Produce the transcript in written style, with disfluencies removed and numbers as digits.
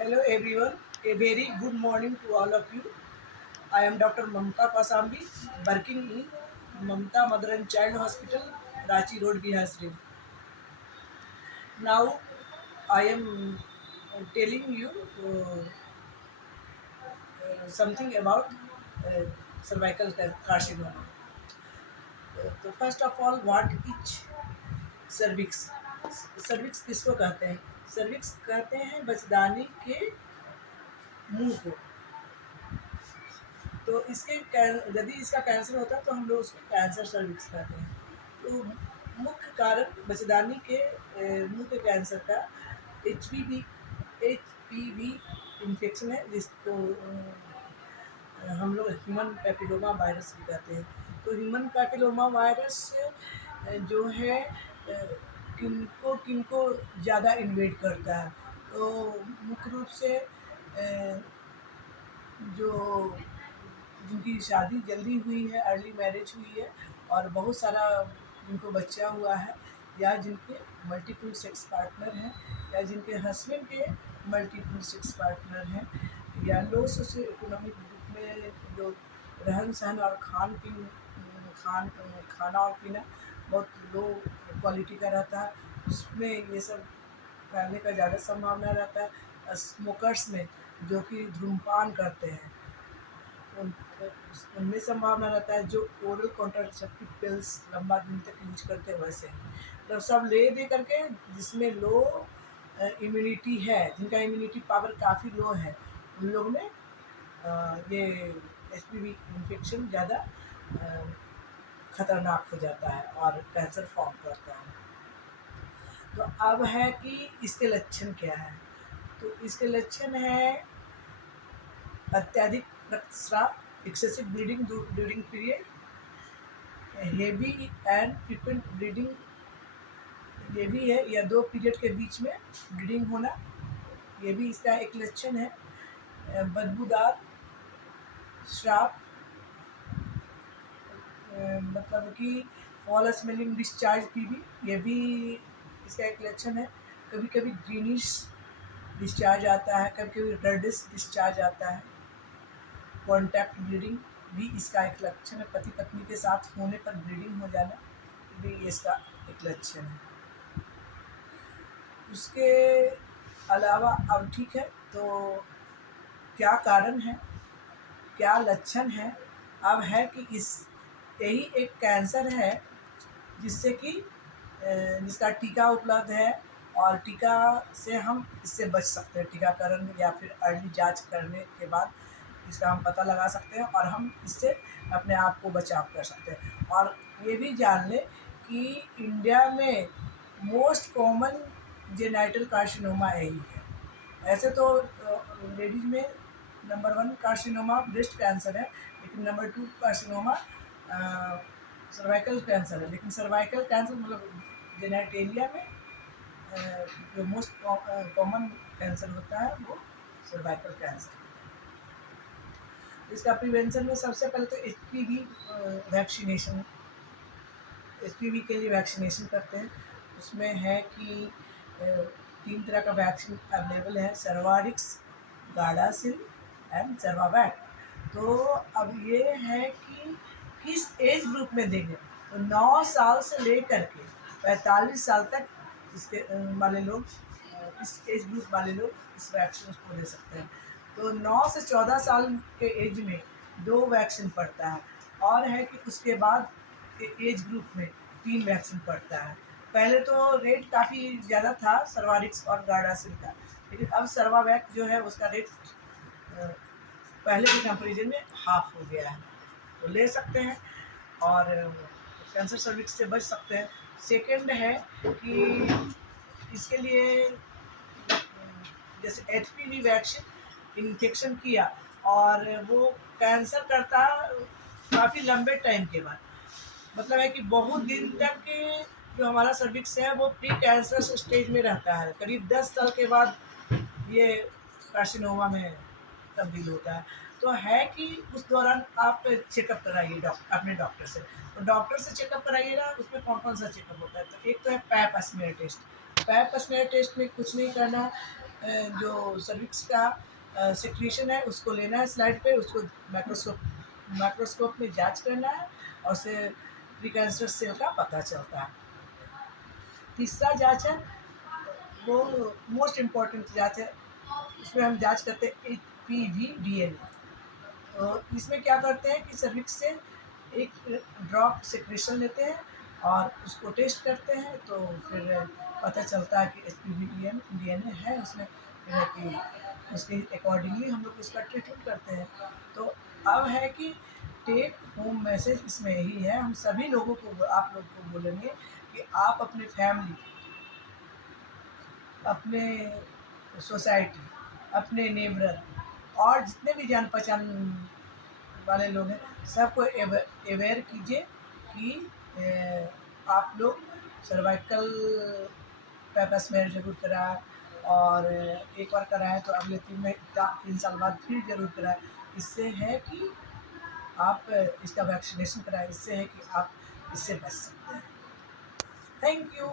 Hello everyone, a very good morning to all of you. I am Dr. Mamta Pasambi, working in Mamta Mother and Child Hospital, Ranchi Road, Bihar Sharif. Now I am telling you something about uh, cervical carcinoma. तो first of all what is cervix? Cervix किसको कहते हैं? Cervix कहते हैं बचदानी के मुंह को। तो यदि इसका कैंसर होता है तो हम लोग उसको कैंसर सर्विक्स कहते हैं। तो मुख्य कारण बचदानी के मुंह के कैंसर का एच पी वी इन्फेक्शन है, जिसको हम लोग ह्यूमन पैपिलोमा वायरस भी कहते हैं। तो ह्यूमन पैपिलोमा वायरस जो है किनको किनको ज़्यादा इन्वेट करता है, तो मुख्य रूप से जो जिनकी शादी जल्दी हुई है, अर्ली मैरिज हुई है, और बहुत सारा जिनको बच्चा हुआ है, या जिनके मल्टीपल सेक्स पार्टनर हैं, या जिनके हस्बैंड के मल्टीपल सेक्स पार्टनर हैं, या लो सोशियो इकोनॉमिक ग्रुप में जो रहन सहन और खाना और पीना बहुत लो क्वालिटी का रहता है, उसमें ये सब फैलने का ज़्यादा संभावना रहता है। स्मोकर्स में जो कि धूम्रपान करते हैं उनमें संभावना रहता है। जो ओरल कॉन्ट्रासेप्टिव पिल्स लंबा दिन तक यूज करते हैं वैसे, तो सब ले दे करके जिसमें लो इम्यूनिटी है, जिनका इम्यूनिटी पावर काफ़ी लो है, उन लोग में ये एचपीवी इन्फेक्शन ज़्यादा खतरनाक हो जाता है और कैंसर फॉर्म करता है। तो अब है कि इसके लक्षण क्या है? तो इसके लक्षण है अत्यधिक रक्तस्राव, excessive bleeding during period, heavy and frequent bleeding, ये भी है, या 2 पीरियड के बीच में ब्लीडिंग होना, ये भी इसका एक लक्षण है। बदबूदार श्राप, मतलब कि फॉल स्मेलिंग डिस्चार्ज पीबी, ये भी इसका एक लक्षण है। कभी कभी ग्रीनिश डिस्चार्ज आता है, कभी कभी रेडिश डिस्चार्ज आता है। कॉन्टैक्ट ब्लीडिंग भी इसका एक लक्षण है, पति पत्नी के साथ होने पर ब्लीडिंग हो जाना भी इसका एक लक्षण है। उसके अलावा अब ठीक है, तो क्या कारण है, क्या लक्षण है? अब है कि यही एक कैंसर है जिससे कि जिसका टीका उपलब्ध है, और टीका से हम इससे बच सकते हैं। टीकाकरण या फिर अर्ली जांच करने के बाद इसका हम पता लगा सकते हैं और हम इससे अपने आप को बचाव कर सकते हैं। और ये भी जान लें कि इंडिया में मोस्ट कॉमन जेनाइटल कार्सिनोमा यही है। ऐसे तो लेडीज में नंबर 1 कार्सिनोमा ब्रेस्ट कैंसर है, लेकिन नंबर 2 कार्सिनोमा सर्वाइकल कैंसर है। लेकिन सर्वाइकल कैंसर मतलब जेनेटेलिया में जो मोस्ट कॉमन कैंसर होता है वो सर्वाइकल कैंसर है। इसका प्रिवेंशन में सबसे पहले तो एचपीवी वैक्सीनेशन, एचपीवी के लिए वैक्सीनेशन करते हैं। उसमें है कि 3 तरह का वैक्सीन अवेलेबल है, सर्वारिक्स, गार्डासिल एंड सर्वावैक। तो अब ये है कि किस एज ग्रुप में देंगे, तो 9 साल से लेकर के 45 साल तक इसके वाले लोग, इस एज ग्रुप वाले लोग इस वैक्सीन को ले सकते हैं। तो 9 से 14 साल के एज में 2 वैक्सीन पड़ता है, और है कि उसके बाद के एज ग्रुप में 3 वैक्सीन पड़ता है। पहले तो रेट काफ़ी ज़्यादा था सर्वारिक्स और गार्डासिल का, लेकिन अब सर्वावैक जो है उसका रेट पहले के कंपेरिजन में हाफ हो गया है। तो ले सकते हैं और कैंसर सर्विक्स से बच सकते हैं। सेकेंड है कि इसके लिए जैसे एचपीवी वैक्सीन इन्फेक्शन किया और वो कैंसर करता काफ़ी लंबे टाइम के बाद, मतलब है कि बहुत दिन तक जो हमारा सर्विक्स है वो प्री कैंसरस स्टेज में रहता है। करीब 10 साल के बाद ये कार्सिनोमा में तब्दील होता है। तो है कि उस दौरान आप चेकअप कराइए अपने डॉक्टर से। तो डॉक्टर से चेकअप कराइएगा, उसमें कौन कौन सा चेकअप होता है? तो एक तो है pap smear test. Pap smear test में कुछ नहीं करना, जो सर्विक्स का सिक्रीशन है उसको लेना है स्लाइड पे, उसको माइक्रोस्कोप में जांच करना है और उससे प्री कैंसर सेल का पता चलता है। तीसरा जांच है वो मोस्ट इम्पॉर्टेंट जांच है, उसमें हम जांच करते हैं HPV DNA। तो इसमें क्या करते हैं कि सर्विक्स से एक ड्रॉप सेक्रेशन लेते हैं और उसको टेस्ट करते हैं, तो फिर पता चलता है कि HPV DNA है उसमें, फिर है कि उसके अकॉर्डिंगली हम लोग इसका ट्रीटमेंट करते हैं। तो अब है कि टेक होम मैसेज इसमें यही है, हम सभी लोगों को, आप लोग को बोलेंगे कि आप अपने फैमिली, अपने सोसाइटी, अपने नेबर और जितने भी जान पहचान वाले लोग हैं सबको अवेयर कीजिए कि आप लोग सर्वाइकल पेपर स्मेयर जरूर कराएं, और एक बार कराएं तो अगले 3 साल बाद फिर जरूर कराएं। इससे है कि आप इसका वैक्सीनेशन कराएं, इससे है कि आप इससे बच सकते हैं। Thank you.